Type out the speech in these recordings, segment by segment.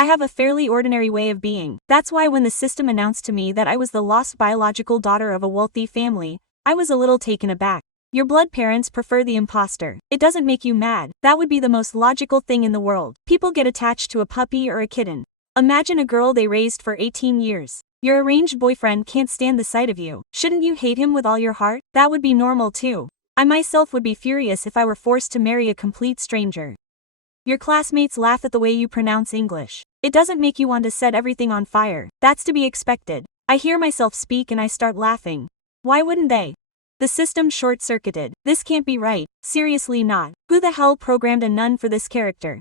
I have a fairly ordinary way of being. That's why when the system announced to me that I was the lost biological daughter of a wealthy family, I was a little taken aback. Your blood parents prefer the imposter. It doesn't make you mad. That would be the most logical thing in the world. People get attached to a puppy or a kitten. Imagine a girl they raised for 18 years. Your arranged boyfriend can't stand the sight of you. Shouldn't you hate him with all your heart? That would be normal too. I myself would be furious if I were forced to marry a complete stranger. Your classmates laugh at the way you pronounce English. It doesn't make you want to set everything on fire. That's to be expected. I hear myself speak and I start laughing. Why wouldn't they? The system short-circuited. This can't be right. Seriously not. Who the hell programmed a nun for this character?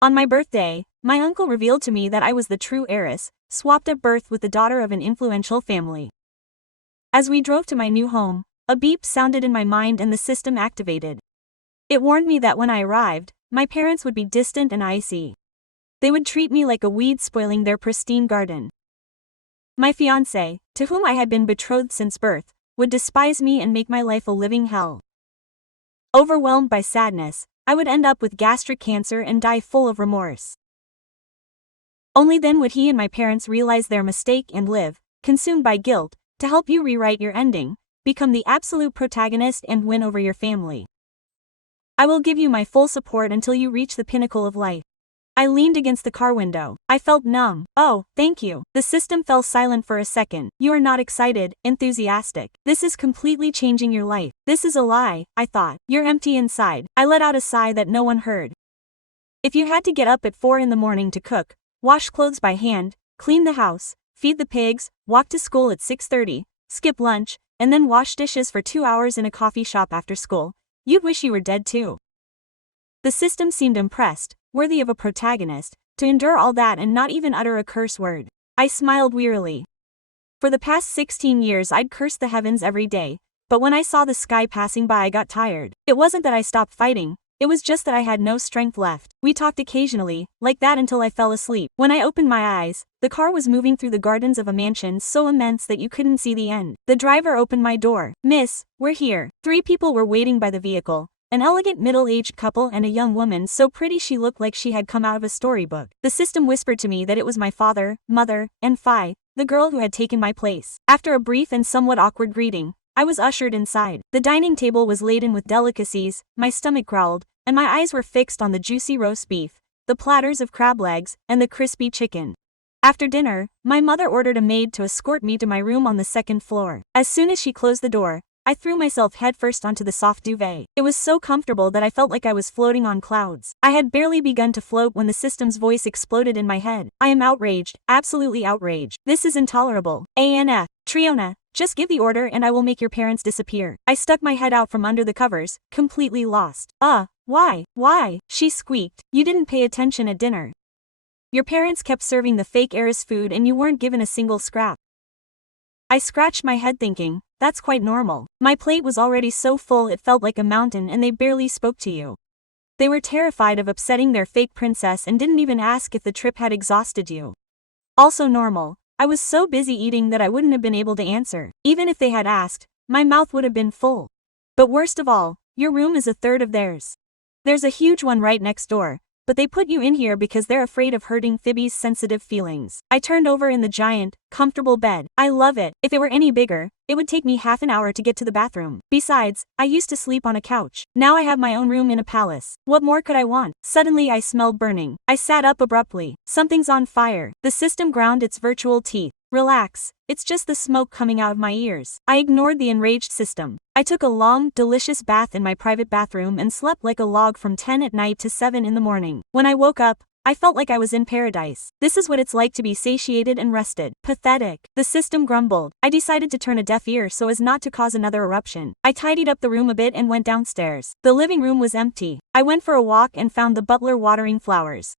On my birthday, my uncle revealed to me that I was the true heiress, swapped at birth with the daughter of an influential family. As we drove to my new home, a beep sounded in my mind and the system activated. It warned me that when I arrived, my parents would be distant and icy. They would treat me like a weed spoiling their pristine garden. My fiancé, to whom I had been betrothed since birth, would despise me and make my life a living hell. Overwhelmed by sadness, I would end up with gastric cancer and die full of remorse. Only then would he and my parents realize their mistake and live, consumed by guilt, to help you rewrite your ending, become the absolute protagonist and win over your family. I will give you my full support until you reach the pinnacle of life. I leaned against the car window. I felt numb. Oh, thank you. The system fell silent for a second. You are not excited, enthusiastic. This is completely changing your life. This is a lie, I thought. You're empty inside. I let out a sigh that no one heard. If you had to get up at 4 in the morning to cook, wash clothes by hand, clean the house, feed the pigs, walk to school at 6:30, skip lunch, and then wash dishes for 2 hours in a coffee shop after school, you'd wish you were dead too. The system seemed impressed, worthy of a protagonist, to endure all that and not even utter a curse word. I smiled wearily. For the past 16 years I'd cursed the heavens every day, but when I saw the sky passing by I got tired. It wasn't that I stopped fighting, it was just that I had no strength left. We talked occasionally, like that until I fell asleep. When I opened my eyes, the car was moving through the gardens of a mansion so immense that you couldn't see the end. The driver opened my door. Miss, we're here. 3 people were waiting by the vehicle. An elegant middle-aged couple and a young woman so pretty she looked like she had come out of a storybook. The system whispered to me that it was my father, mother, and Phi, the girl who had taken my place. After a brief and somewhat awkward greeting, I was ushered inside. The dining table was laden with delicacies, my stomach growled, and my eyes were fixed on the juicy roast beef, the platters of crab legs, and the crispy chicken. After dinner, my mother ordered a maid to escort me to my room on the 2nd floor. As soon as she closed the door, I threw myself headfirst onto the soft duvet. It was so comfortable that I felt like I was floating on clouds. I had barely begun to float when the system's voice exploded in my head. I am outraged, absolutely outraged. This is intolerable. ANF. Triona, just give the order and I will make your parents disappear. I stuck my head out from under the covers, completely lost. Why? She squeaked. You didn't pay attention at dinner. Your parents kept serving the fake heiress food and you weren't given a single scrap. I scratched my head thinking, that's quite normal. My plate was already so full it felt like a mountain and they barely spoke to you. They were terrified of upsetting their fake princess and didn't even ask if the trip had exhausted you. Also normal, I was so busy eating that I wouldn't have been able to answer. Even if they had asked, my mouth would have been full. But worst of all, your room is a third of theirs. There's a huge one right next door, but they put you in here because they're afraid of hurting Phoebe's sensitive feelings. I turned over in the giant, comfortable bed. I love it. If it were any bigger, it would take me half an hour to get to the bathroom. Besides, I used to sleep on a couch. Now I have my own room in a palace. What more could I want? Suddenly I smelled burning. I sat up abruptly. Something's on fire. The system ground its virtual teeth. Relax, it's just the smoke coming out of my ears. I ignored the enraged system. I took a long, delicious bath in my private bathroom and slept like a log from 10 at night to 7 in the morning. When I woke up, I felt like I was in paradise. This is what it's like to be satiated and rested. Pathetic. The system grumbled. I decided to turn a deaf ear so as not to cause another eruption. I tidied up the room a bit and went downstairs. The living room was empty. I went for a walk and found the butler watering flowers.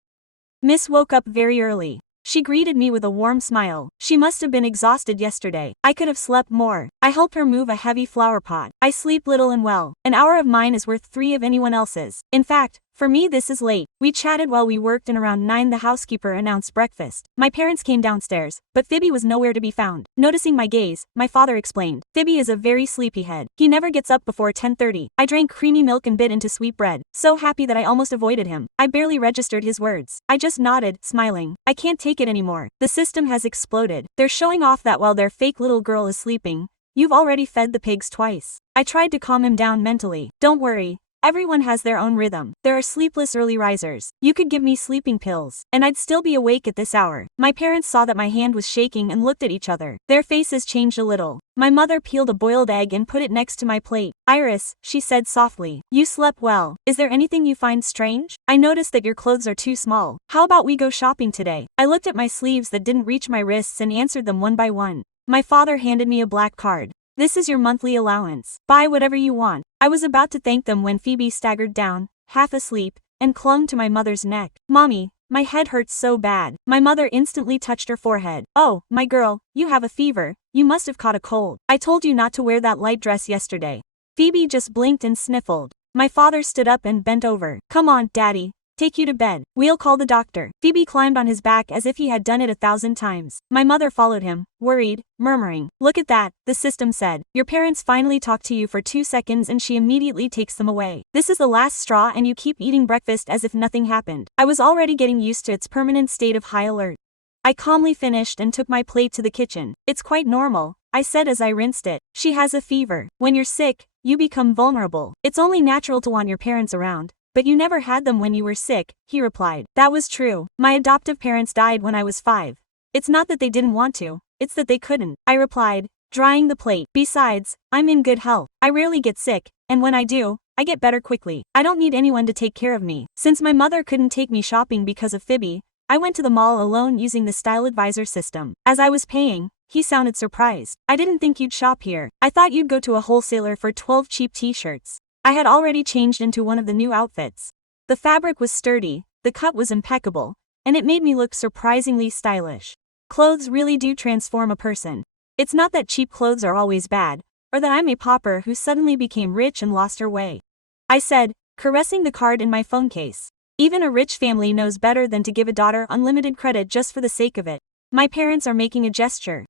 Miss woke up very early. She greeted me with a warm smile. She must have been exhausted yesterday. I could have slept more. I helped her move a heavy flower pot. I sleep little and well. An hour of mine is worth 3 of anyone else's. In fact, For me this is late. We chatted while we worked and around 9 the housekeeper announced breakfast. My parents came downstairs, but Phoebe was nowhere to be found. Noticing my gaze, my father explained. Phoebe is a very sleepyhead. He never gets up before 10:30. I drank creamy milk and bit into sweet bread, so happy that I almost avoided him. I barely registered his words. I just nodded, smiling. I can't take it anymore. The system has exploded. They're showing off that while their fake little girl is sleeping, you've already fed the pigs twice. I tried to calm him down mentally. Don't worry. Everyone has their own rhythm. There are sleepless early risers. You could give me sleeping pills, and I'd still be awake at this hour. My parents saw that my hand was shaking and looked at each other. Their faces changed a little. My mother peeled a boiled egg and put it next to my plate. Iris, she said softly, you slept well. Is there anything you find strange? I noticed that your clothes are too small. How about we go shopping today? I looked at my sleeves that didn't reach my wrists and answered them one by one. My father handed me a black card. This is your monthly allowance. Buy whatever you want. I was about to thank them when Phoebe staggered down, half asleep, and clung to my mother's neck. Mommy, my head hurts so bad. My mother instantly touched her forehead. Oh, my girl, you have a fever. You must have caught a cold. I told you not to wear that light dress yesterday. Phoebe just blinked and sniffled. My father stood up and bent over. Come on, Daddy. Take you to bed. We'll call the doctor. Phoebe climbed on his back as if he had done it 1,000 times. My mother followed him, worried, murmuring. Look at that, the system said. Your parents finally talk to you for 2 seconds and she immediately takes them away. This is the last straw and you keep eating breakfast as if nothing happened. I was already getting used to its permanent state of high alert. I calmly finished and took my plate to the kitchen. It's quite normal, I said as I rinsed it. She has a fever. When you're sick, you become vulnerable. It's only natural to want your parents around. But you never had them when you were sick, he replied. That was true. My adoptive parents died when I was 5. It's not that they didn't want to, it's that they couldn't, I replied, drying the plate. Besides, I'm in good health. I rarely get sick, and when I do, I get better quickly. I don't need anyone to take care of me. Since my mother couldn't take me shopping because of Phoebe, I went to the mall alone using the Style Advisor system. As I was paying, he sounded surprised. I didn't think you'd shop here. I thought you'd go to a wholesaler for 12 cheap t-shirts. I had already changed into one of the new outfits. The fabric was sturdy, the cut was impeccable, and it made me look surprisingly stylish. Clothes really do transform a person. It's not that cheap clothes are always bad, or that I'm a pauper who suddenly became rich and lost her way. I said, caressing the card in my phone case. Even a rich family knows better than to give a daughter unlimited credit just for the sake of it. My parents are making a gesture.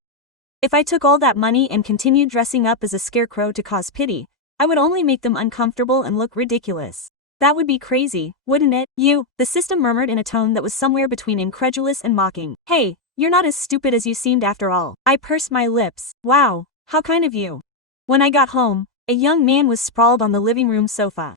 If I took all that money and continued dressing up as a scarecrow to cause pity, I would only make them uncomfortable and look ridiculous. That would be crazy, wouldn't it? You, the system murmured in a tone that was somewhere between incredulous and mocking. Hey, you're not as stupid as you seemed after all. I pursed my lips. Wow, how kind of you. When I got home, a young man was sprawled on the living room sofa.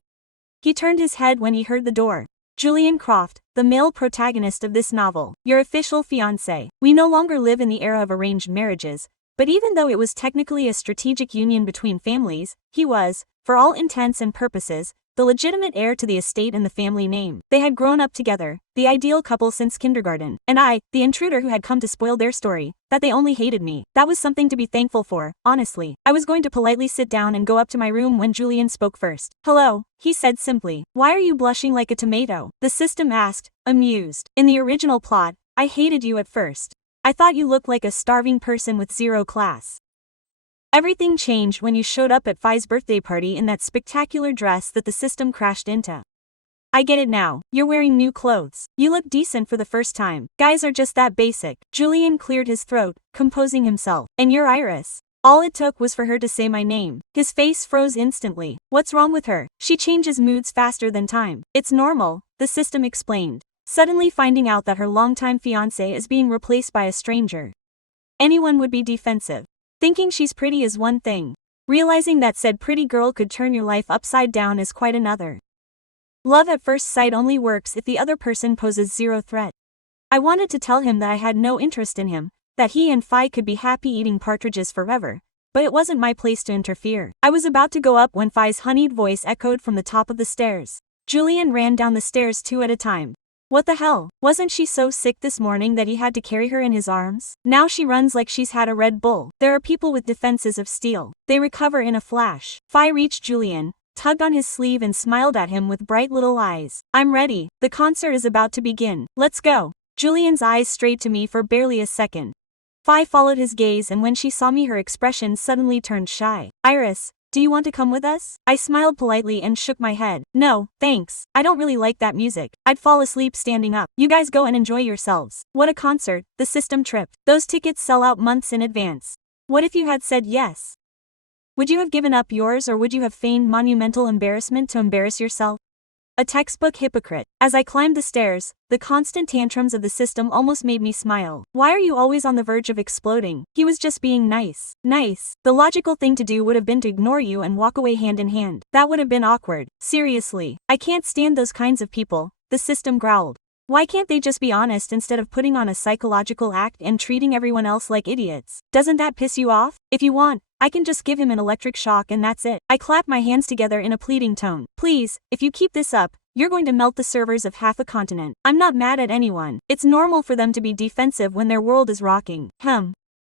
He turned his head when he heard the door. Julian Croft, the male protagonist of this novel, your official fiancé. We no longer live in the era of arranged marriages, but even though it was technically a strategic union between families, he was, for all intents and purposes, the legitimate heir to the estate and the family name. They had grown up together, the ideal couple since kindergarten, and I, the intruder who had come to spoil their story, that they only hated me. That was something to be thankful for, honestly. I was going to politely sit down and go up to my room when Julian spoke first. Hello, he said simply. Why are you blushing like a tomato? The system asked, amused. In the original plot, I hated you at first. I thought you looked like a starving person with 0 class. Everything changed when you showed up at Phi's birthday party in that spectacular dress that the system crashed into. I get it now. You're wearing new clothes. You look decent for the first time. Guys are just that basic. Julian cleared his throat, composing himself. And you're Iris. All it took was for her to say my name. His face froze instantly. What's wrong with her? She changes moods faster than time. It's normal, the system explained. Suddenly finding out that her longtime fiancé is being replaced by a stranger. Anyone would be defensive. Thinking she's pretty is one thing. Realizing that said pretty girl could turn your life upside down is quite another. Love at first sight only works if the other person poses 0 threat. I wanted to tell him that I had no interest in him, that he and Phi could be happy eating partridges forever, but it wasn't my place to interfere. I was about to go up when Phi's honeyed voice echoed from the top of the stairs. Julian ran down the stairs 2 at a time. What the hell? Wasn't she so sick this morning that he had to carry her in his arms? Now she runs like she's had a Red Bull. There are people with defenses of steel. They recover in a flash. Phi reached Julian, tugged on his sleeve and smiled at him with bright little eyes. I'm ready. The concert is about to begin. Let's go. Julian's eyes strayed to me for barely a second. Phi followed his gaze and when she saw me her expression suddenly turned shy. Iris, Do you want to come with us? I smiled politely and shook my head. No, thanks. I don't really like that music. I'd fall asleep standing up. You guys go and enjoy yourselves. What a concert. The system tripped. Those tickets sell out months in advance. What if you had said yes? Would you have given up yours, or would you have feigned monumental embarrassment to embarrass yourself? A textbook hypocrite. As I climbed the stairs, the constant tantrums of the system almost made me smile. Why are you always on the verge of exploding? He was just being nice. Nice. The logical thing to do would have been to ignore you and walk away hand in hand. That would have been awkward. Seriously. I can't stand those kinds of people, the system growled. Why can't they just be honest instead of putting on a psychological act and treating everyone else like idiots? Doesn't that piss you off? If you want, I can just give him an electric shock and that's it. I clapped my hands together in a pleading tone. Please, if you keep this up, you're going to melt the servers of half a continent. I'm not mad at anyone. It's normal for them to be defensive when their world is rocking.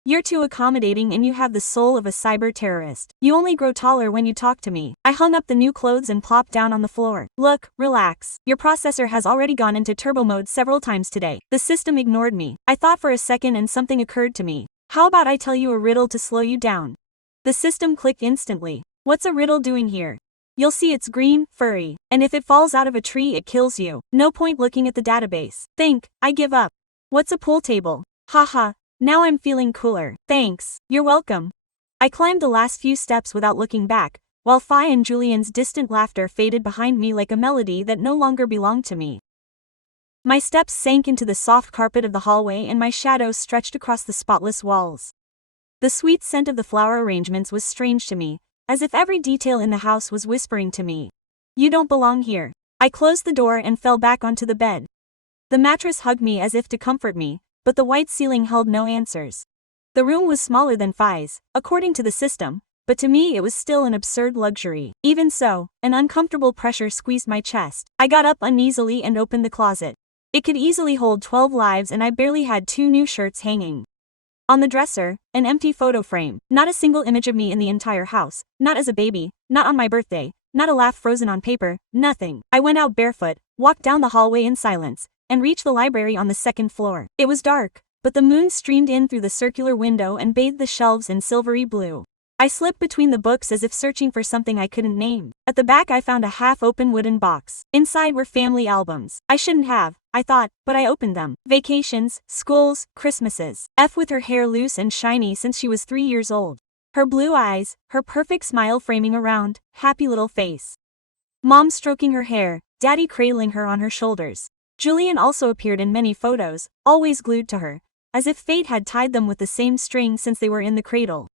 You're too accommodating and you have the soul of a cyber terrorist. You only grow taller when you talk to me. I hung up the new clothes and plopped down on the floor. Look, relax. Your processor has already gone into turbo mode several times today. The system ignored me. I thought for a second and something occurred to me. How about I tell you a riddle to slow you down? The system clicked instantly. What's a riddle doing here? You'll see it's green, furry, and if it falls out of a tree it kills you. No point looking at the database. Think, I give up. What's a pool table? Haha. Now I'm feeling cooler. Thanks. You're welcome. I climbed the last few steps without looking back, while Phi and Julian's distant laughter faded behind me like a melody that no longer belonged to me. My steps sank into the soft carpet of the hallway and my shadow stretched across the spotless walls. The sweet scent of the flower arrangements was strange to me, as if every detail in the house was whispering to me. You don't belong here. I closed the door and fell back onto the bed. The mattress hugged me as if to comfort me, but the white ceiling held no answers. The room was smaller than Phi's, according to the system, but to me it was still an absurd luxury. Even so, an uncomfortable pressure squeezed my chest. I got up uneasily and opened the closet. It could easily hold 12 lives and I barely had 2 new shirts hanging. On the dresser, an empty photo frame. Not a single image of me in the entire house, not as a baby, not on my birthday, not a laugh frozen on paper, nothing. I went out barefoot, walked down the hallway in silence, and reached the library on the 2nd floor. It was dark, but the moon streamed in through the circular window and bathed the shelves in silvery blue. I slipped between the books as if searching for something I couldn't name. At the back I found a half-open wooden box. Inside were family albums. I shouldn't have, I thought, but I opened them. Vacations, schools, Christmases. F with her hair loose and shiny since she was 3 years old. Her blue eyes, her perfect smile framing a round, happy little face. Mom stroking her hair, Daddy cradling her on her shoulders. Julian also appeared in many photos, always glued to her, as if fate had tied them with the same string since they were in the cradle.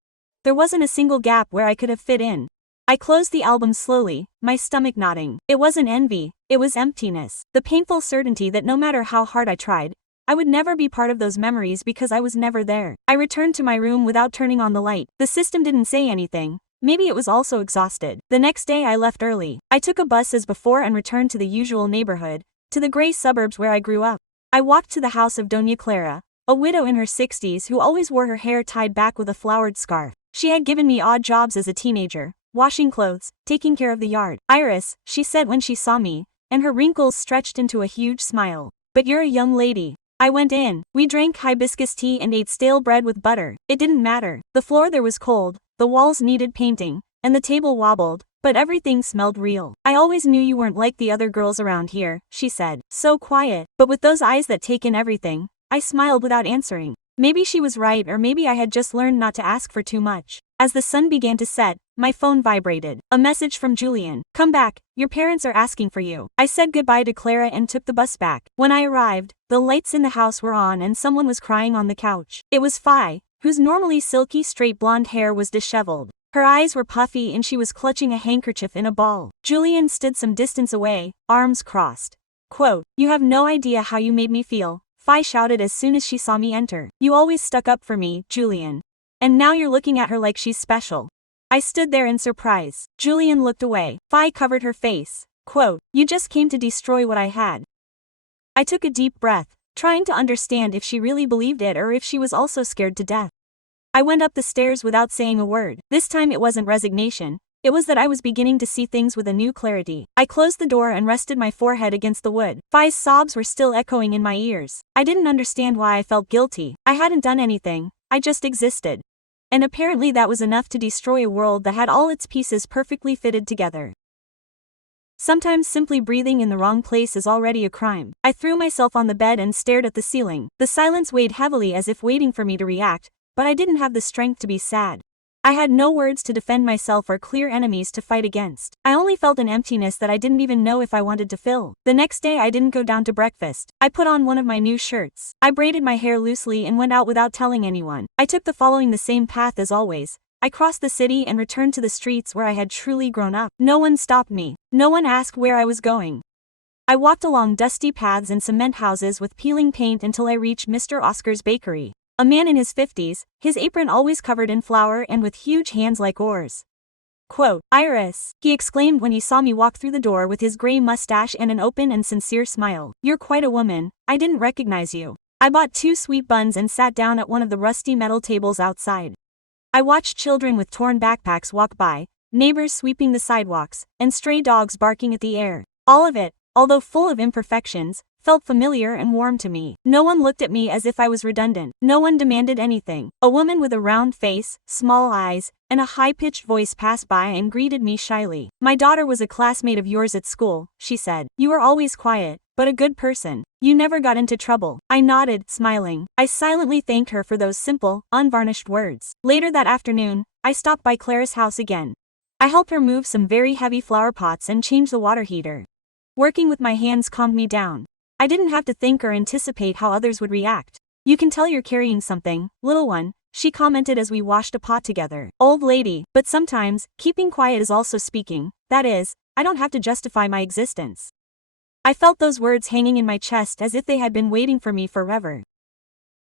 There wasn't a single gap where I could have fit in. I closed the album slowly, my stomach knotting. It wasn't envy, it was emptiness. The painful certainty that no matter how hard I tried, I would never be part of those memories because I was never there. I returned to my room without turning on the light. The system didn't say anything. Maybe it was also exhausted. The next day I left early. I took a bus as before and returned to the usual neighborhood, to the gray suburbs where I grew up. I walked to the house of Doña Clara, a widow in her 60s who always wore her hair tied back with a flowered scarf. She had given me odd jobs as a teenager, washing clothes, taking care of the yard. Iris, she said when she saw me, and her wrinkles stretched into a huge smile. But you're a young lady. I went in. We drank hibiscus tea and ate stale bread with butter. It didn't matter. The floor there was cold, the walls needed painting, and the table wobbled, but everything smelled real. I always knew you weren't like the other girls around here, she said. So quiet, but with those eyes that take in everything. I smiled without answering. Maybe she was right, or maybe I had just learned not to ask for too much. As the sun began to set, my phone vibrated. A message from Julian. Come back, your parents are asking for you. I said goodbye to Clara and took the bus back. When I arrived, the lights in the house were on and someone was crying on the couch. It was Phi, whose normally silky straight blonde hair was disheveled. Her eyes were puffy and she was clutching a handkerchief in a ball. Julian stood some distance away, arms crossed. Quote, "You have no idea how you made me feel," Phi shouted as soon as she saw me enter. "You always stuck up for me, Julian. And now you're looking at her like she's special." I stood there in surprise. Julian looked away. Phi covered her face. Quote, "You just came to destroy what I had." I took a deep breath, trying to understand if she really believed it or if she was also scared to death. I went up the stairs without saying a word. This time it wasn't resignation. It was that I was beginning to see things with a new clarity. I closed the door and rested my forehead against the wood. Phi's sobs were still echoing in my ears. I didn't understand why I felt guilty. I hadn't done anything. I just existed. and apparently that was enough to destroy a world that had all its pieces perfectly fitted together. Sometimes simply breathing in the wrong place is already a crime. I threw myself on the bed and stared at the ceiling. The silence weighed heavily as if waiting for me to react, but I didn't have the strength to be sad. I had no words to defend myself or clear enemies to fight against. I only felt an emptiness that I didn't even know if I wanted to fill. The next day I didn't go down to breakfast. I put on one of my new shirts. I braided my hair loosely and went out without telling anyone. I took the following the same path as always. I crossed the city and returned to the streets where I had truly grown up. No one stopped me. No one asked where I was going. I walked along dusty paths and cement houses with peeling paint until I reached Mr. Oscar's bakery. A man in his 50s, his apron always covered in flour and with huge hands like oars. Quote, "Iris," he exclaimed when he saw me walk through the door with his gray mustache and an open and sincere smile. "You're quite a woman. I didn't recognize you." I bought 2 sweet buns and sat down at one of the rusty metal tables outside. I watched children with torn backpacks walk by, neighbors sweeping the sidewalks, and stray dogs barking at the air. All of it, although full of imperfections, felt familiar and warm to me. No one looked at me as if I was redundant. No one demanded anything. A woman with a round face, small eyes, and a high-pitched voice passed by and greeted me shyly. "My daughter was a classmate of yours at school," she said. "You were always quiet, but a good person. You never got into trouble." I nodded, smiling. I silently thanked her for those simple, unvarnished words. Later that afternoon, I stopped by Clara's house again. I helped her move some very heavy flower pots and change the water heater. Working with my hands calmed me down. I didn't have to think or anticipate how others would react. "You can tell you're carrying something, little one," she commented as we washed a pot together. "Old lady, but sometimes, keeping quiet is also speaking. That is, I don't have to justify my existence." I felt those words hanging in my chest as if they had been waiting for me forever.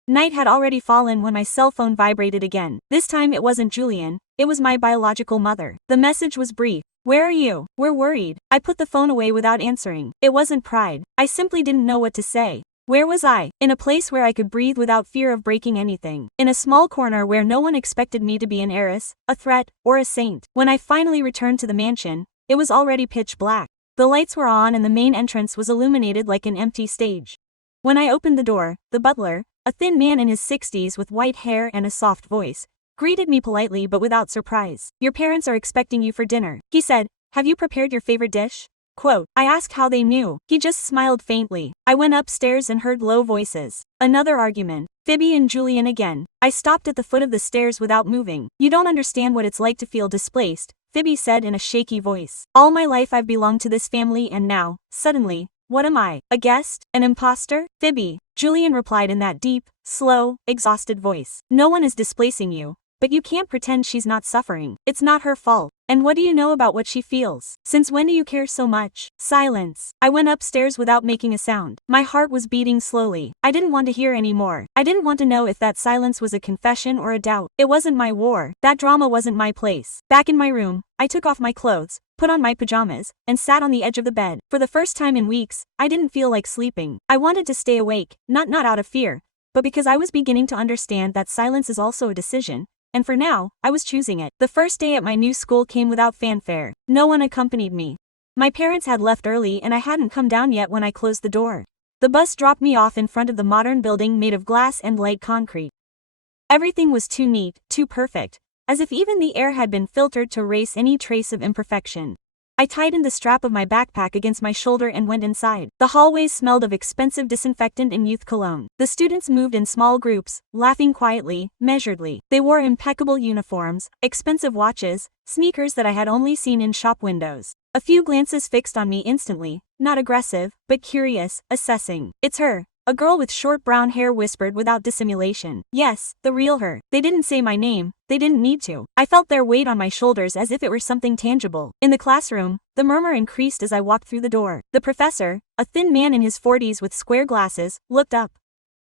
Night had already fallen when my cell phone vibrated again. This time it wasn't Julian, it was my biological mother. The message was brief. "Where are you? We're worried." I put the phone away without answering. It wasn't pride. I simply didn't know what to say. Where was I? In a place where I could breathe without fear of breaking anything. In a small corner where no one expected me to be an heiress, a threat, or a saint. When I finally returned to the mansion, it was already pitch black. The lights were on and the main entrance was illuminated like an empty stage. When I opened the door, the butler, a thin man in his 60s with white hair and a soft voice, greeted me politely but without surprise. "Your parents are expecting you for dinner," he said. "Have you prepared your favorite dish?" Quote, I asked how they knew. He just smiled faintly. I went upstairs and heard low voices. Another argument. Phoebe and Julian again. I stopped at the foot of the stairs without moving. "You don't understand what it's like to feel displaced," Phoebe said in a shaky voice. "All my life I've belonged to this family and now, suddenly, what am I? A guest? An imposter?" "Phoebe," Julian replied in that deep, slow, exhausted voice. "No one is displacing you. But you can't pretend she's not suffering. It's not her fault. And what do you know about what she feels? Since when do you care so much?" Silence. I went upstairs without making a sound. My heart was beating slowly. I didn't want to hear any more. I didn't want to know if that silence was a confession or a doubt. It wasn't my war. That drama wasn't my place. Back in my room, I took off my clothes, put on my pajamas, and sat on the edge of the bed. For the first time in weeks, I didn't feel like sleeping. I wanted to stay awake, not out of fear, but because I was beginning to understand that silence is also a decision. And for now, I was choosing it. The first day at my new school came without fanfare. No one accompanied me. My parents had left early and I hadn't come down yet when I closed the door. The bus dropped me off in front of the modern building made of glass and light concrete. Everything was too neat, too perfect, as if even the air had been filtered to erase any trace of imperfection. I tightened the strap of my backpack against my shoulder and went inside. The hallways smelled of expensive disinfectant and youth cologne. The students moved in small groups, laughing quietly, measuredly. They wore impeccable uniforms, expensive watches, sneakers that I had only seen in shop windows. A few glances fixed on me instantly, not aggressive, but curious, assessing. "It's her," a girl with short brown hair whispered without dissimulation. Yes, the real her. They didn't say my name, they didn't need to. I felt their weight on my shoulders as if it were something tangible. In the classroom, the murmur increased as I walked through the door. The professor, a thin man in his 40s with square glasses, looked up.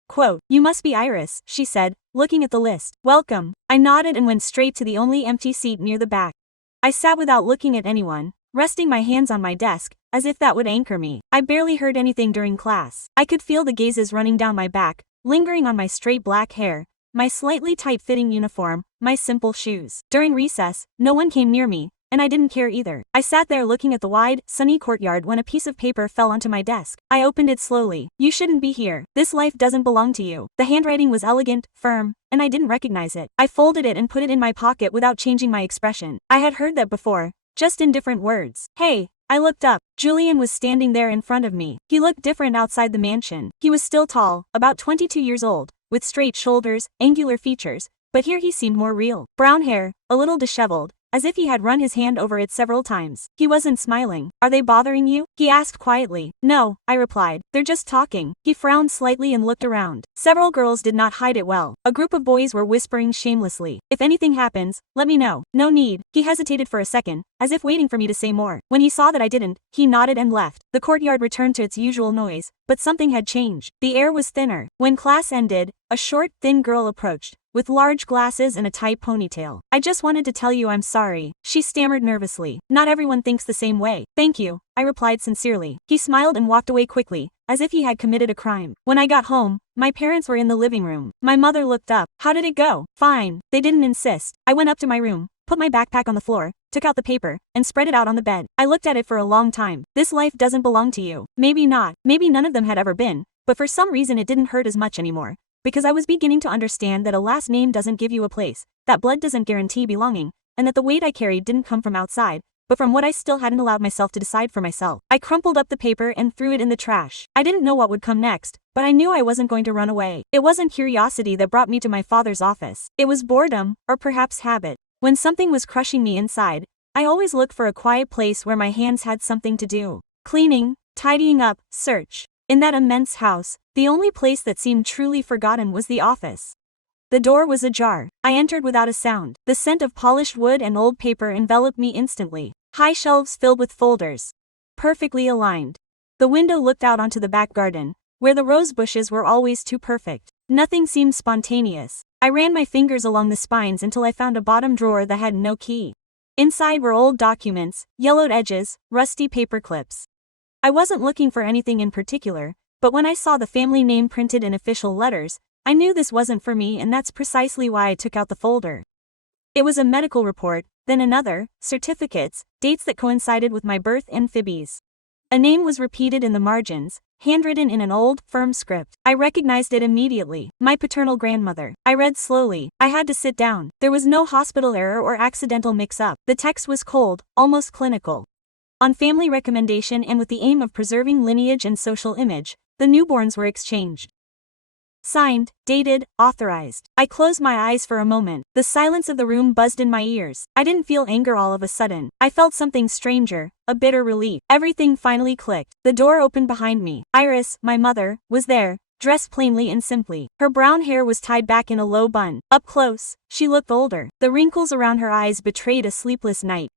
Quote, "You must be Iris," she said, looking at the list. "Welcome." I nodded and went straight to the only empty seat near the back. I sat without looking at anyone, resting my hands on my desk, as if that would anchor me. I barely heard anything during class. I could feel the gazes running down my back, lingering on my straight black hair, my slightly tight-fitting uniform, my simple shoes. During recess, no one came near me, and I didn't care either. I sat there looking at the wide, sunny courtyard when a piece of paper fell onto my desk. I opened it slowly. You shouldn't be here. This life doesn't belong to you. The handwriting was elegant, firm, and I didn't recognize it. I folded it and put it in my pocket without changing my expression. I had heard that before, just in different words. Hey! I looked up. Julian was standing there in front of me. He looked different outside the mansion. He was still tall, about 22 years old, with straight shoulders, angular features, but here he seemed more real. Brown hair, a little disheveled, as if he had run his hand over it several times. He wasn't smiling. Are they bothering you? He asked quietly. No, I replied. They're just talking. He frowned slightly and looked around. Several girls did not hide it well. A group of boys were whispering shamelessly. If anything happens, let me know. No need. He hesitated for a second, as if waiting for me to say more. When he saw that I didn't, he nodded and left. The courtyard returned to its usual noise, but something had changed. The air was thinner. When class ended, a short, thin girl approached, with large glasses and a tight ponytail. I just wanted to tell you I'm sorry, she stammered nervously. Not everyone thinks the same way. Thank you, I replied sincerely. He smiled and walked away quickly, as if he had committed a crime. When I got home, my parents were in the living room. My mother looked up. How did it go? Fine. They didn't insist. I went up to my room, put my backpack on the floor, took out the paper, and spread it out on the bed. I looked at it for a long time. This life doesn't belong to you. Maybe not. Maybe none of them had ever been, but for some reason it didn't hurt as much anymore. Because I was beginning to understand that a last name doesn't give you a place, that blood doesn't guarantee belonging, and that the weight I carried didn't come from outside, but from what I still hadn't allowed myself to decide for myself. I crumpled up the paper and threw it in the trash. I didn't know what would come next, but I knew I wasn't going to run away. It wasn't curiosity that brought me to my father's office. It was boredom, or perhaps habit. When something was crushing me inside, I always looked for a quiet place where my hands had something to do. Cleaning, tidying up, search. In that immense house, the only place that seemed truly forgotten was the office. The door was ajar. I entered without a sound. The scent of polished wood and old paper enveloped me instantly. High shelves filled with folders, perfectly aligned. The window looked out onto the back garden, where the rose bushes were always too perfect. Nothing seemed spontaneous. I ran my fingers along the spines until I found a bottom drawer that had no key. Inside were old documents, yellowed edges, rusty paper clips. I wasn't looking for anything in particular, but when I saw the family name printed in official letters, I knew this wasn't for me, and that's precisely why I took out the folder. It was a medical report, then another, certificates, dates that coincided with my birth and Phoebe's. A name was repeated in the margins, handwritten in an old, firm script. I recognized it immediately. My paternal grandmother. I read slowly. I had to sit down. There was no hospital error or accidental mix-up. The text was cold, almost clinical. On family recommendation and with the aim of preserving lineage and social image, the newborns were exchanged. Signed, dated, authorized. I closed my eyes for a moment. The silence of the room buzzed in my ears. I didn't feel anger all of a sudden. I felt something stranger, a bitter relief. Everything finally clicked. The door opened behind me. Iris, my mother, was there, dressed plainly and simply. Her brown hair was tied back in a low bun. Up close, she looked older. The wrinkles around her eyes betrayed a sleepless night.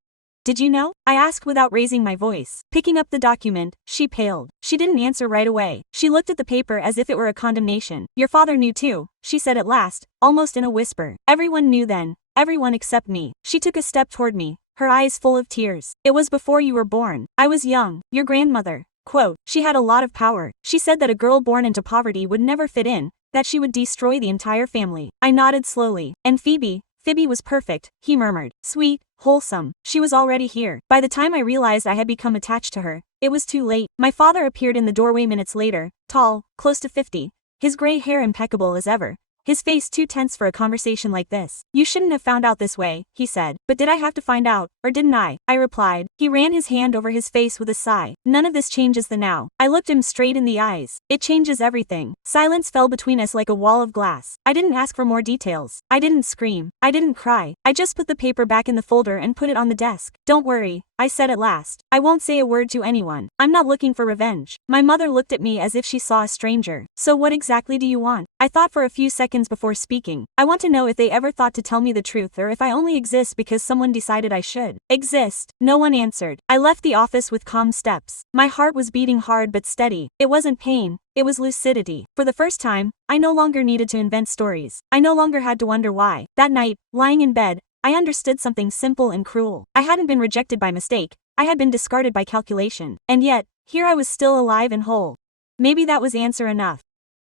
Did you know? I asked without raising my voice. Picking up the document, she paled. She didn't answer right away. She looked at the paper as if it were a condemnation. Your father knew too, she said at last, almost in a whisper. Everyone knew then. Everyone except me. She took a step toward me, her eyes full of tears. It was before you were born. I was young. Your grandmother. Quote, she had a lot of power. She said that a girl born into poverty would never fit in, that she would destroy the entire family. I nodded slowly. And Phoebe was perfect, he murmured. Sweet, wholesome. She was already here. By the time I realized I had become attached to her, it was too late. My father appeared in the doorway minutes later, tall, close to 50, his gray hair impeccable as ever, his face too tense for a conversation like this. You shouldn't have found out this way, he said. But did I have to find out, or didn't I? I replied. He ran his hand over his face with a sigh. None of this changes the now. I looked him straight in the eyes. It changes everything. Silence fell between us like a wall of glass. I didn't ask for more details. I didn't scream. I didn't cry. I just put the paper back in the folder and put it on the desk. Don't worry, I said at last. I won't say a word to anyone. I'm not looking for revenge. My mother looked at me as if she saw a stranger. So what exactly do you want? I thought for a few seconds before speaking. I want to know if they ever thought to tell me the truth, or if I only exist because someone decided I should exist. No one answered. I left the office with calm steps. My heart was beating hard but steady. It wasn't pain. It was lucidity. For the first time, I no longer needed to invent stories. I no longer had to wonder why. That night, lying in bed, I understood something simple and cruel. I hadn't been rejected by mistake. I had been discarded by calculation. And yet, here I was still alive and whole. Maybe that was answer enough.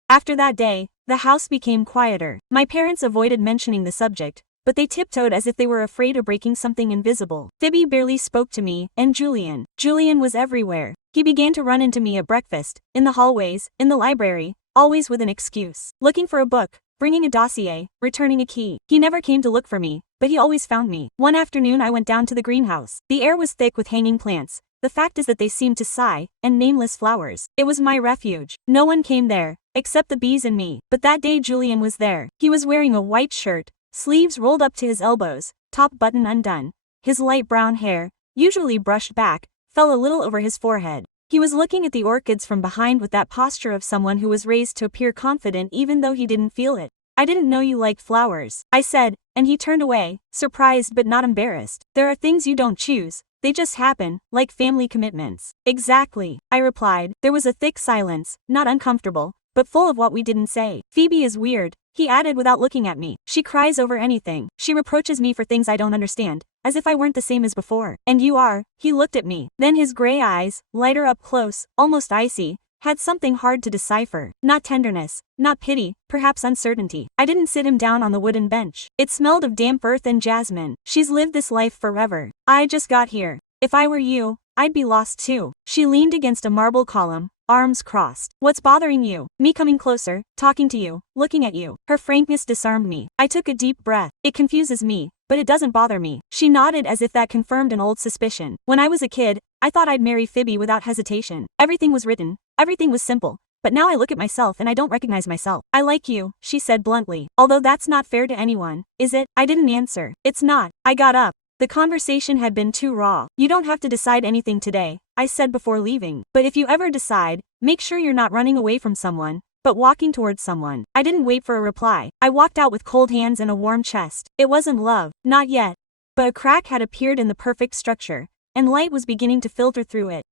After that day, the house became quieter. My parents avoided mentioning the subject, but they tiptoed as if they were afraid of breaking something invisible. Phoebe barely spoke to me, and Julian. Julian was everywhere. He began to run into me at breakfast, in the hallways, in the library, always with an excuse. Looking for a book, bringing a dossier, returning a key. He never came to look for me, but he always found me. One afternoon I went down to the greenhouse. The air was thick with hanging plants. The fact is that they seemed to sigh, and nameless flowers. It was my refuge. No one came there, except the bees and me. But that day Julian was there. He was wearing a white shirt, sleeves rolled up to his elbows, top button undone. His light brown hair, usually brushed back, fell a little over his forehead. He was looking at the orchids from behind with that posture of someone who was raised to appear confident even though he didn't feel it. I didn't know you liked flowers, I said, and he turned away, surprised but not embarrassed. There are things you don't choose, they just happen, like family commitments. Exactly, I replied. There was a thick silence, not uncomfortable, but full of what we didn't say. Phoebe is weird, he added without looking at me. She cries over anything. She reproaches me for things I don't understand, as if I weren't the same as before. And you are. He looked at me. Then his gray eyes, lighter up close, almost icy, had something hard to decipher. Not tenderness, not pity, perhaps uncertainty. I didn't sit him down on the wooden bench. It smelled of damp earth and jasmine. She's lived this life forever. I just got here. If I were you, I'd be lost too. She leaned against a marble column, arms crossed. What's bothering you? Me coming closer, talking to you, looking at you. Her frankness disarmed me. I took a deep breath. It confuses me, but it doesn't bother me. She nodded as if that confirmed an old suspicion. When I was a kid, I thought I'd marry Phoebe without hesitation. Everything was written, everything was simple. But now I look at myself and I don't recognize myself. I like you, she said bluntly. Although that's not fair to anyone, is it? I didn't answer. It's not. I got up. The conversation had been too raw. You don't have to decide anything today, I said before leaving. But if you ever decide, make sure you're not running away from someone, but walking towards someone. I didn't wait for a reply. I walked out with cold hands and a warm chest. It wasn't love, not yet. But a crack had appeared in the perfect structure, and light was beginning to filter through it.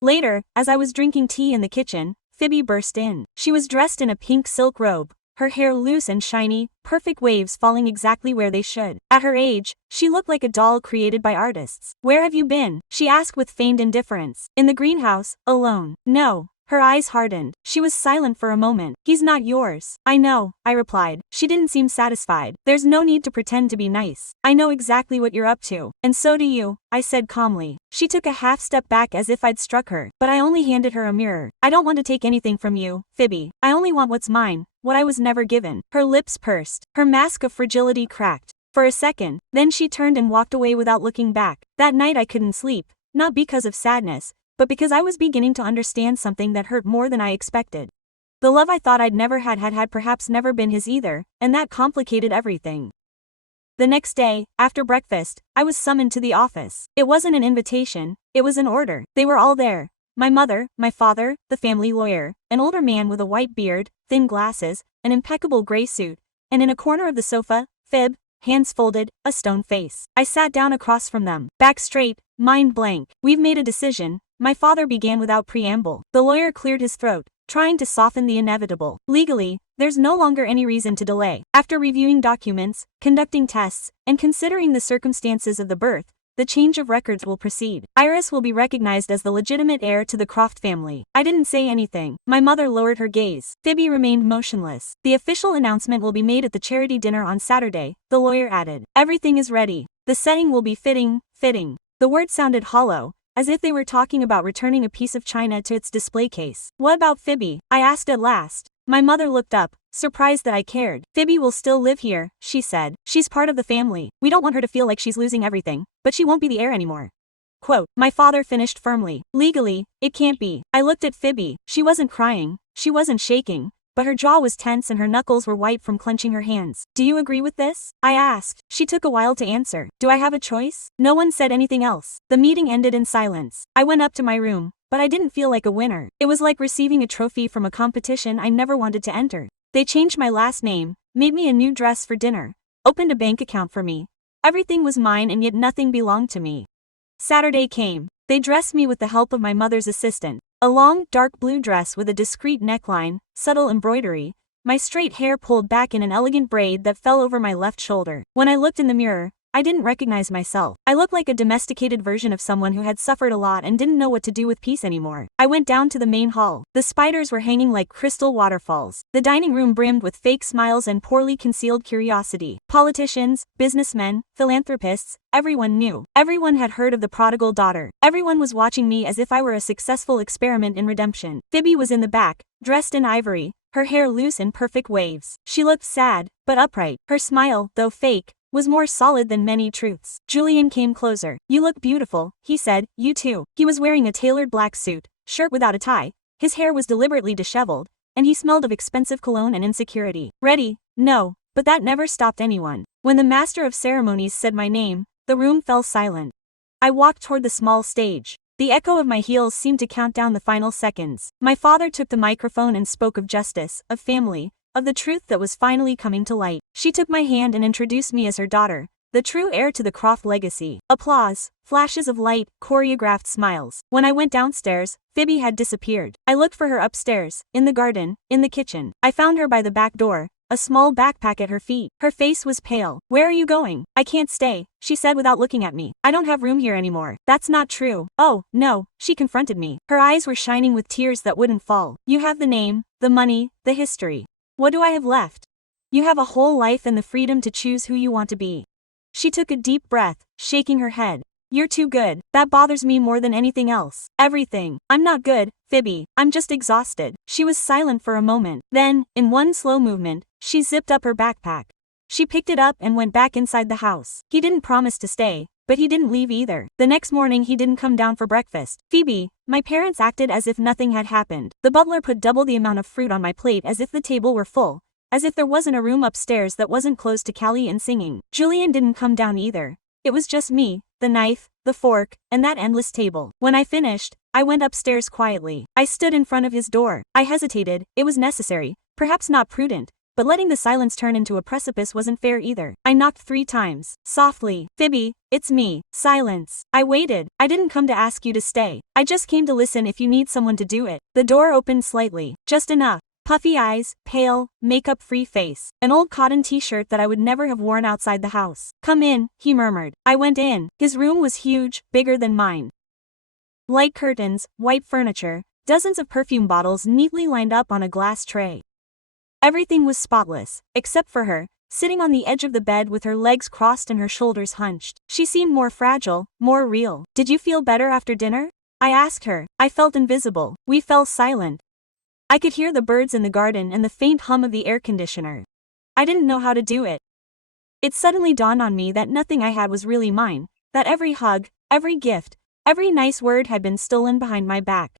Later, as I was drinking tea in the kitchen, Phoebe burst in. She was dressed in a pink silk robe, her hair loose and shiny, perfect waves falling exactly where they should. At her age, she looked like a doll created by artists. Where have you been? She asked with feigned indifference. In the greenhouse, alone. No. Her eyes hardened. She was silent for a moment. He's not yours. I know, I replied. She didn't seem satisfied. There's no need to pretend to be nice. I know exactly what you're up to. And so do you, I said calmly. She took a half step back as if I'd struck her, but I only handed her a mirror. I don't want to take anything from you, Phoebe. I only want what's mine, what I was never given. Her lips pursed. Her mask of fragility cracked. For a second, then she turned and walked away without looking back. That night I couldn't sleep, not because of sadness, but because I was beginning to understand something that hurt more than I expected. The love I thought I'd never had perhaps never been his either, and that complicated everything. The next day, after breakfast, I was summoned to the office. It wasn't an invitation, it was an order. They were all there. My mother, my father, the family lawyer, an older man with a white beard, thin glasses, an impeccable gray suit, and in a corner of the sofa, Fib, hands folded, a stone face. I sat down across from them, back straight, mind blank. We've made a decision, my father began without preamble. The lawyer cleared his throat, trying to soften the inevitable. Legally, there's no longer any reason to delay. After reviewing documents, conducting tests, and considering the circumstances of the birth, the change of records will proceed. Iris will be recognized as the legitimate heir to the Croft family. I didn't say anything. My mother lowered her gaze. Phoebe remained motionless. The official announcement will be made at the charity dinner on Saturday, the lawyer added. Everything is ready. The setting will be fitting. The word sounded hollow, as if they were talking about returning a piece of china to its display case. What about Phoebe? I asked at last. My mother looked up, surprised that I cared. Phoebe will still live here, she said. She's part of the family. We don't want her to feel like she's losing everything, but she won't be the heir anymore. Quote, my father finished firmly. Legally, it can't be. I looked at Phoebe. She wasn't crying, she wasn't shaking, but her jaw was tense and her knuckles were white from clenching her hands. Do you agree with this? I asked. She took a while to answer. Do I have a choice? No one said anything else. The meeting ended in silence. I went up to my room, but I didn't feel like a winner. It was like receiving a trophy from a competition I never wanted to enter. They changed my last name, made me a new dress for dinner, opened a bank account for me. Everything was mine and yet nothing belonged to me. Saturday came. They dressed me with the help of my mother's assistant. A long, dark blue dress with a discreet neckline, subtle embroidery, my straight hair pulled back in an elegant braid that fell over my left shoulder. When I looked in the mirror, I didn't recognize myself. I looked like a domesticated version of someone who had suffered a lot and didn't know what to do with peace anymore. I went down to the main hall. The spiders were hanging like crystal waterfalls. The dining room brimmed with fake smiles and poorly concealed curiosity. Politicians, businessmen, philanthropists, everyone knew. Everyone had heard of the prodigal daughter. Everyone was watching me as if I were a successful experiment in redemption. Phoebe was in the back, dressed in ivory, her hair loose in perfect waves. She looked sad, but upright. Her smile, though fake, was more solid than many truths. Julian came closer. "You look beautiful," he said. "You too." He was wearing a tailored black suit, shirt without a tie, his hair was deliberately disheveled, and he smelled of expensive cologne and insecurity. Ready? No, but that never stopped anyone. When the master of ceremonies said my name, the room fell silent. I walked toward the small stage. The echo of my heels seemed to count down the final seconds. My father took the microphone and spoke of justice, of family, of the truth that was finally coming to light. She took my hand and introduced me as her daughter, the true heir to the Croft legacy. Applause, flashes of light, choreographed smiles. When I went downstairs, Phoebe had disappeared. I looked for her upstairs, in the garden, in the kitchen. I found her by the back door, a small backpack at her feet. Her face was pale. "Where are you going?" "I can't stay," she said without looking at me. "I don't have room here anymore." "That's not true." "Oh, no," she confronted me. Her eyes were shining with tears that wouldn't fall. "You have the name, the money, the history. What do I have left? You have a whole life and the freedom to choose who you want to be." She took a deep breath, shaking her head. "You're too good. That bothers me more than anything else. Everything. I'm not good, Phoebe. I'm just exhausted." She was silent for a moment. Then, in one slow movement, she zipped up her backpack. She picked it up and went back inside the house. He didn't promise to stay, but he didn't leave either. The next morning he didn't come down for breakfast. "Phoebe," my parents acted as if nothing had happened. The butler put double the amount of fruit on my plate as if the table were full, as if there wasn't a room upstairs that wasn't closed to Callie and singing. Julian didn't come down either. It was just me, the knife, the fork, and that endless table. When I finished, I went upstairs quietly. I stood in front of his door. I hesitated. It was necessary, perhaps not prudent, but letting the silence turn into a precipice wasn't fair either. I knocked 3 times. Softly. "Phoebe, it's me." Silence. I waited. "I didn't come to ask you to stay. I just came to listen if you need someone to do it." The door opened slightly. Just enough. Puffy eyes, pale, makeup-free face. An old cotton t-shirt that I would never have worn outside the house. "Come in," he murmured. I went in. His room was huge, bigger than mine. Light curtains, white furniture, dozens of perfume bottles neatly lined up on a glass tray. Everything was spotless, except for her, sitting on the edge of the bed with her legs crossed and her shoulders hunched. She seemed more fragile, more real. "Did you feel better after dinner?" I asked her. I felt invisible. We fell silent. I could hear the birds in the garden and the faint hum of the air conditioner. I didn't know how to do it. It suddenly dawned on me that nothing I had was really mine, that every hug, every gift, every nice word had been stolen behind my back.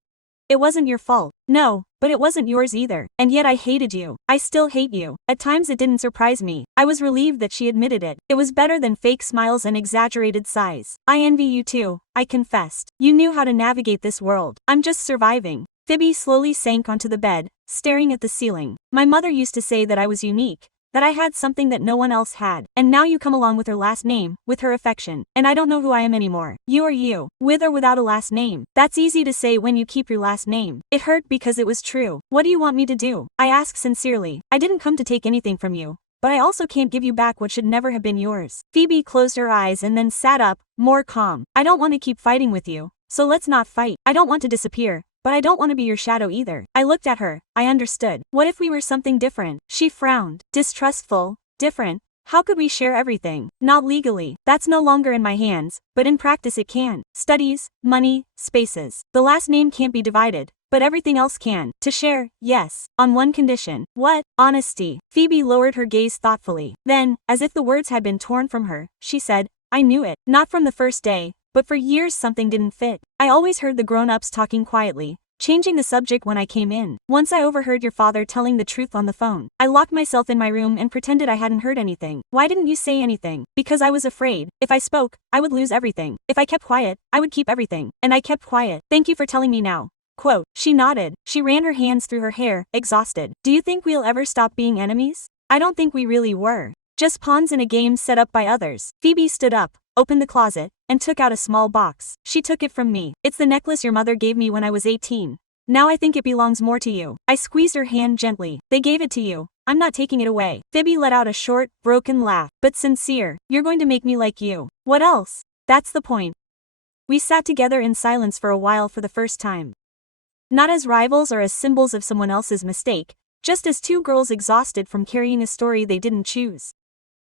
"It wasn't your fault." "No, but it wasn't yours either. And yet I hated you. I still hate you." At times it didn't surprise me. I was relieved that she admitted it. It was better than fake smiles and exaggerated sighs. "I envy you too," I confessed. "You knew how to navigate this world. I'm just surviving." Phoebe slowly sank onto the bed, staring at the ceiling. "My mother used to say that I was unique, that I had something that no one else had. And now you come along with her last name, with her affection, and I don't know who I am anymore. You are you, with or without a last name. That's easy to say when you keep your last name." It hurt because it was true. "What do you want me to do?" I asked sincerely. "I didn't come to take anything from you, but I also can't give you back what should never have been yours." Phoebe closed her eyes and then sat up, more calm. "I don't want to keep fighting with you, so let's not fight. I don't want to disappear, but I don't want to be your shadow either." I looked at her. I understood. What if we were something different? She frowned. "Distrustful, different. How could we share everything?" "Not legally. That's no longer in my hands, but in practice it can. Studies, money, spaces. The last name can't be divided, but everything else can. To share, yes, on one condition." "What?" "Honesty." Phoebe lowered her gaze thoughtfully. Then, as if the words had been torn from her, she said, "I knew it. Not from the first day, but for years something didn't fit. I always heard the grown-ups talking quietly, changing the subject when I came in. Once I overheard your father telling the truth on the phone. I locked myself in my room and pretended I hadn't heard anything." "Why didn't you say anything?" "Because I was afraid. If I spoke, I would lose everything. If I kept quiet, I would keep everything. And I kept quiet." "Thank you for telling me now." Quote. She nodded. She ran her hands through her hair, exhausted. "Do you think we'll ever stop being enemies?" "I don't think we really were. Just pawns in a game set up by others." Phoebe stood up, opened the closet, and took out a small box. She took it from me. "It's the necklace your mother gave me when I was 18. Now I think it belongs more to you." I squeezed her hand gently. "They gave it to you, I'm not taking it away. Phoebe let out a short, broken laugh, but sincere. You're going to make me like you. What else? That's the point. We sat together in silence for a while for the first time. Not as rivals or as symbols of someone else's mistake, just as two girls exhausted from carrying a story they didn't choose.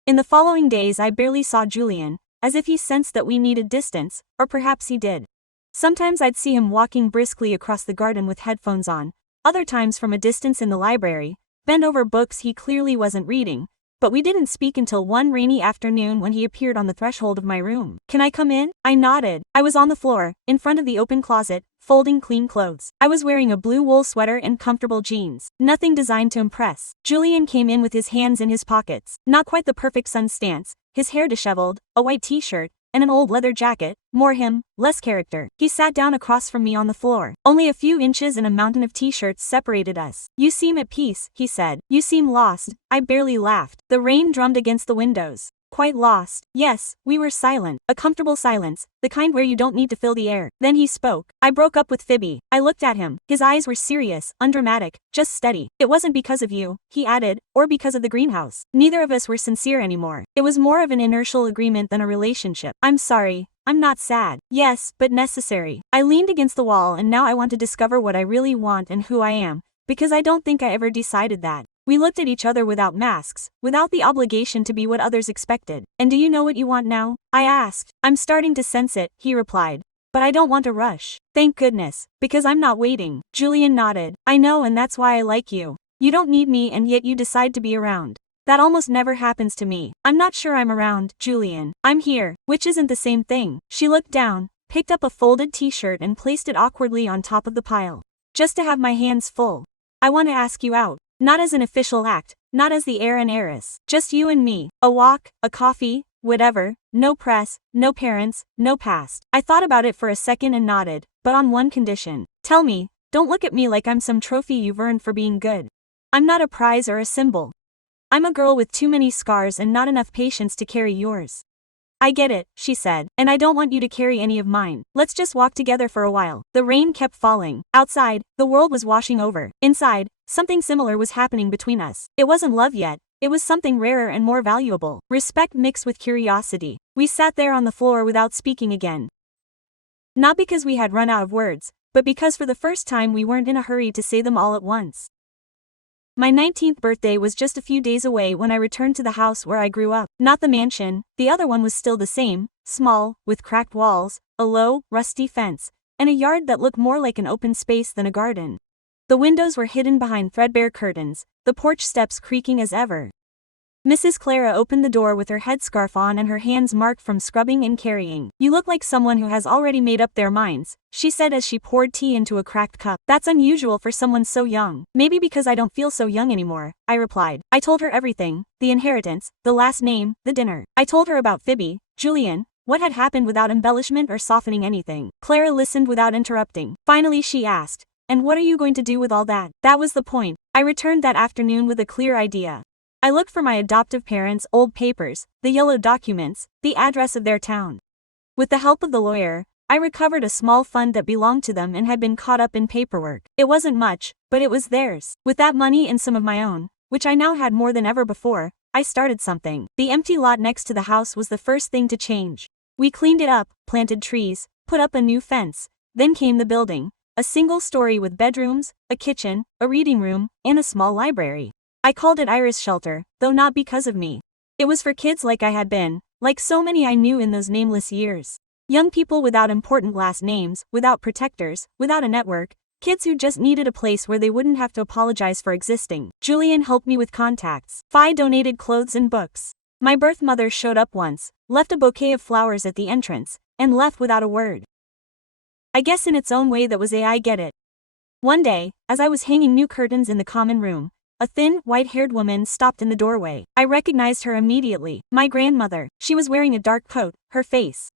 In the following days I barely saw Julian, as if he sensed that we needed distance, or perhaps he did. Sometimes I'd see him walking briskly across the garden with headphones on, other times from a distance in the library, bent over books he clearly wasn't reading, but we didn't speak until one rainy afternoon when he appeared on the threshold of my room. Can I come in? I nodded. I was on the floor, in front of the open closet, folding clean clothes. I was wearing a blue wool sweater and comfortable jeans. Nothing designed to impress. Julian came in with his hands in his pockets. Not quite the perfect sun stance, his hair disheveled, a white t-shirt, and an old leather jacket. More him, less character. He sat down across from me on the floor. Only a few inches and a mountain of t-shirts separated us. You seem at peace, he said. You seem lost. I barely laughed. The rain drummed against the windows. Quite lost. Yes, we were silent. A comfortable silence, the kind where you don't need to fill the air. Then he spoke. I broke up with Phoebe. I looked at him. His eyes were serious, undramatic, just steady. It wasn't because of you, he added, or because of the greenhouse. Neither of us were sincere anymore. It was more of an inertial agreement than a relationship. I'm sorry. I'm not sad. Yes, but necessary. I leaned against the wall and now I want to discover what I really want and who I am, because I don't think I ever decided that. We looked at each other without masks, without the obligation to be what others expected. And do you know what you want now? I asked. I'm starting to sense it, he replied. But I don't want to rush. Thank goodness, because I'm not waiting. Julian nodded. I know, and that's why I like you. You don't need me and yet you decide to be around. That almost never happens to me. I'm not sure I'm around, Julian. I'm here, which isn't the same thing. She looked down, picked up a folded t-shirt and placed it awkwardly on top of the pile. Just to have my hands full. I want to ask you out. Not as an official act, not as the heir and heiress. Just you and me. A walk, a coffee, whatever. No press, no parents, no past. I thought about it for a second and nodded, but on one condition. Tell me, don't look at me like I'm some trophy you've earned for being good. I'm not a prize or a symbol. I'm a girl with too many scars and not enough patience to carry yours. I get it, she said, and I don't want you to carry any of mine. Let's just walk together for a while. The rain kept falling. Outside, the world was washing over. Inside, something similar was happening between us. It wasn't love yet. It was something rarer and more valuable. Respect mixed with curiosity. We sat there on the floor without speaking again. Not because we had run out of words, but because for the first time we weren't in a hurry to say them all at once. My 19th birthday was just a few days away when I returned to the house where I grew up. Not the mansion, the other one was still the same, small, with cracked walls, a low, rusty fence, and a yard that looked more like an open space than a garden. The windows were hidden behind threadbare curtains, the porch steps creaking as ever. Mrs. Clara opened the door with her headscarf on and her hands marked from scrubbing and carrying. You look like someone who has already made up their minds, she said as she poured tea into a cracked cup. That's unusual for someone so young. Maybe because I don't feel so young anymore, I replied. I told her everything, the inheritance, the last name, the dinner. I told her about Phoebe, Julian, what had happened without embellishment or softening anything. Clara listened without interrupting. Finally she asked, and what are you going to do with all that? That was the point. I returned that afternoon with a clear idea. I looked for my adoptive parents' old papers, the yellow documents, the address of their town. With the help of the lawyer, I recovered a small fund that belonged to them and had been caught up in paperwork. It wasn't much, but it was theirs. With that money and some of my own, which I now had more than ever before, I started something. The empty lot next to the house was the first thing to change. We cleaned it up, planted trees, put up a new fence. Then came the building, a single story with bedrooms, a kitchen, a reading room, and a small library. I called it Iris Shelter, though not because of me. It was for kids like I had been, like so many I knew in those nameless years. Young people without important last names, without protectors, without a network, kids who just needed a place where they wouldn't have to apologize for existing. Julian helped me with contacts. Fi donated clothes and books. My birth mother showed up once, left a bouquet of flowers at the entrance, and left without a word. I guess in its own way that was I get it. One day, as I was hanging new curtains in the common room, a thin, white-haired woman stopped in the doorway. I recognized her immediately. My grandmother. She was wearing a dark coat, her face